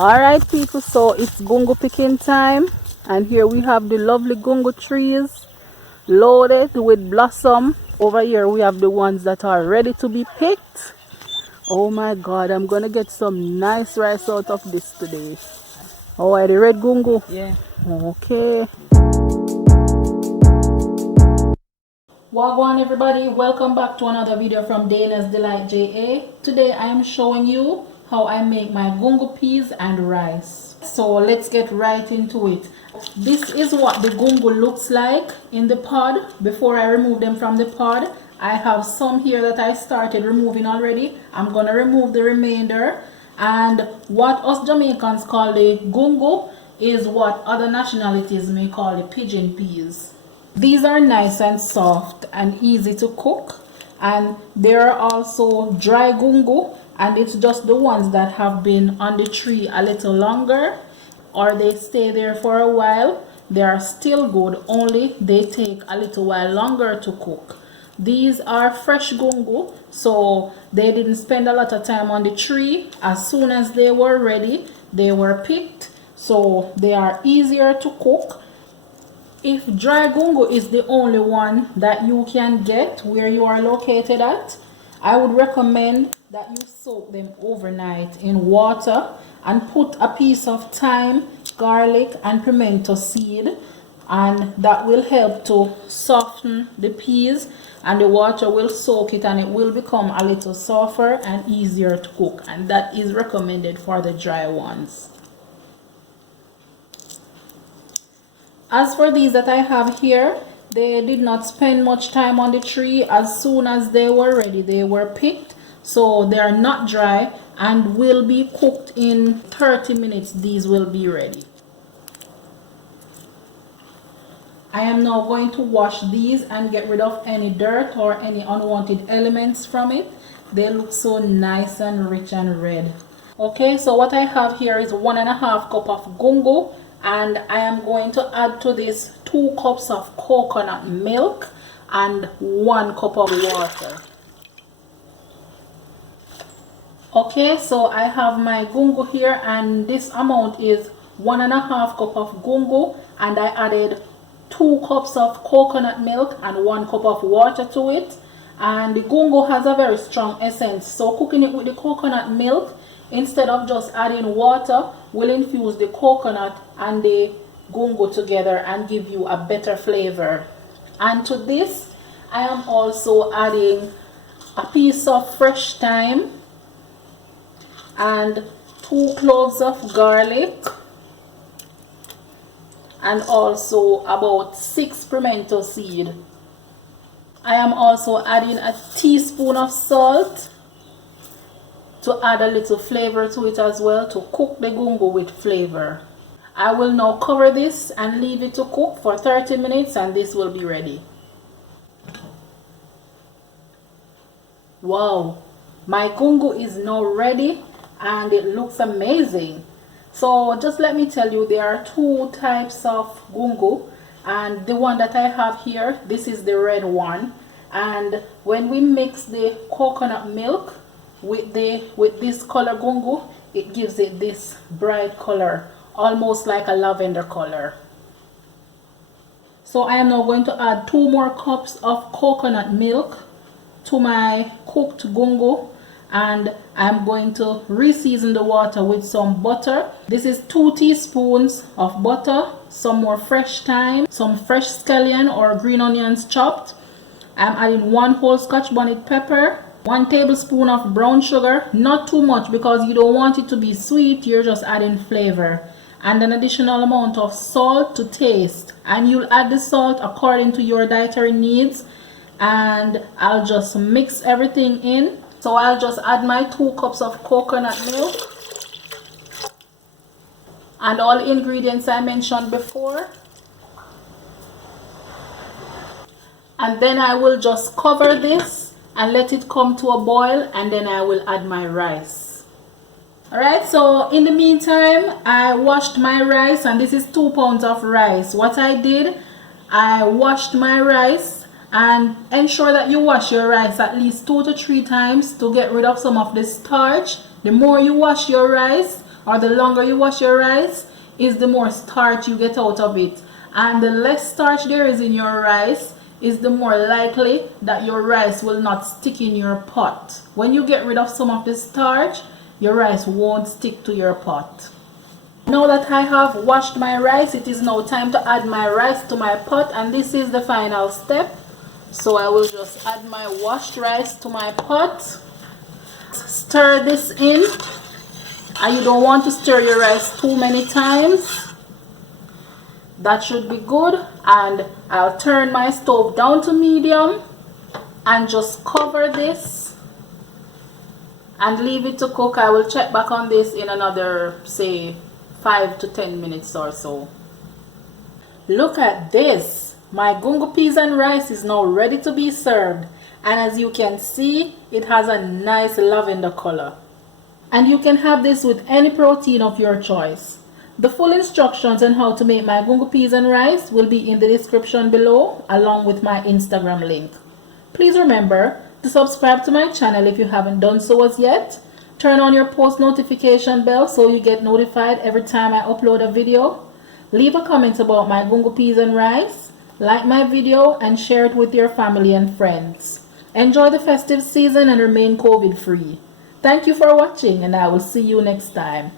Alright people, so it's gungo picking time, and here we have the lovely gungo trees loaded with blossom. Over here we have the ones that are ready to be picked. Oh my god, I'm gonna get some nice rice out of this today. Oh, are the red gungo? Yeah. Okay. Wagwan everybody, welcome back to another video from Dana's Delight JA. Today I am showing you how I make my gungo peas and rice. So let's get right into it. This is what the gungo looks like in the pod before I remove them from the pod. I have some here that I started removing already. I'm gonna remove the remainder. And what us Jamaicans call the gungo is what other nationalities may call the pigeon peas. These are nice and soft and easy to cook, and there are also dry gungo, and it's just the ones that have been on the tree a little longer or they stay there for a while. They are still good, only they take a little while longer to cook. These are fresh gungo, so they didn't spend a lot of time on the tree. As soon as they were ready, they were picked, so they are easier to cook. If dry gungo is the only one that you can get where you are located at, I would recommend that you soak them overnight in water and put a piece of thyme, garlic and pimento seed, and that will help to soften the peas, and the water will soak it and it will become a little softer and easier to cook, and that is recommended for the dry ones. As for these that I have here, they did not spend much time on the tree. As soon as they were ready, they were picked. So they are not dry and will be cooked in 30 minutes. These will be ready. I am now going to wash these and get rid of any dirt or any unwanted elements from it. They look so nice and rich and red. Okay, so what I have here is 1.5 cup of gungo. And I am going to add to this 2 cups of coconut milk and 1 cup of water. Okay, so I have my gungo here, and this amount is 1.5 cup of gungo, and I added 2 cups of coconut milk and 1 cup of water to it. And the gungo has a very strong essence, so cooking it with the coconut milk instead of just adding water will infuse the coconut and the gungo together and give you a better flavor. And to this I am also adding a piece of fresh thyme and 2 cloves of garlic and also about 6 pimento seed. I am also adding a teaspoon of salt to add a little flavor to it as well, to cook the gungo with flavor. I will now cover this and leave it to cook for 30 minutes and this will be ready. Wow, my gungo is now ready and it looks amazing. So just let me tell you, there are 2 types of gungo, and the one that I have here, this is the red one. And when we mix the coconut milk with this color gungo, it gives it this bright color, almost like a lavender color. So I am now going to add 2 more cups of coconut milk to my cooked gungo, and I'm going to reseason the water with some butter. This is 2 teaspoons of butter, some more fresh thyme, some fresh scallion or green onions chopped. I'm adding 1 whole scotch bonnet pepper, 1 tablespoon of brown sugar, not too much because you don't want it to be sweet, you're just adding flavor, and an additional amount of salt to taste, and you'll add the salt according to your dietary needs. And I'll just mix everything in. So I'll just add my 2 cups of coconut milk and all the ingredients I mentioned before, and then I will just cover this and let it come to a boil, and then I will add my rice. Alright, so in the meantime I washed my rice, and this is 2 pounds of rice. What I did, I washed my rice, and ensure that you wash your rice at least 2 to 3 times to get rid of some of the starch. The more you wash your rice, or the longer you wash your rice, is the more starch you get out of it. And the less starch there is in your rice, is the more likely that your rice will not stick in your pot. When you get rid of some of the starch, your rice won't stick to your pot. Now that I have washed my rice, it is now time to add my rice to my pot, and this is the final step. So I will just add my washed rice to my pot. Stir this in, and you don't want to stir your rice too many times. That should be good. And I'll turn my stove down to medium and just cover this and leave it to cook. I will check back on this in another, say, 5 to 10 minutes or so. Look at this. My gungo peas and rice is now ready to be served, and as you can see, it has a nice lavender color. And you can have this with any protein of your choice. The full instructions on how to make my gungo peas and rice will be in the description below, along with my Instagram link. Please remember to subscribe to my channel if you haven't done so as yet. Turn on your post notification bell so you get notified every time I upload a video. Leave a comment about my gungo peas and rice. Like my video and share it with your family and friends. Enjoy the festive season and remain COVID free. Thank you for watching, and I will see you next time.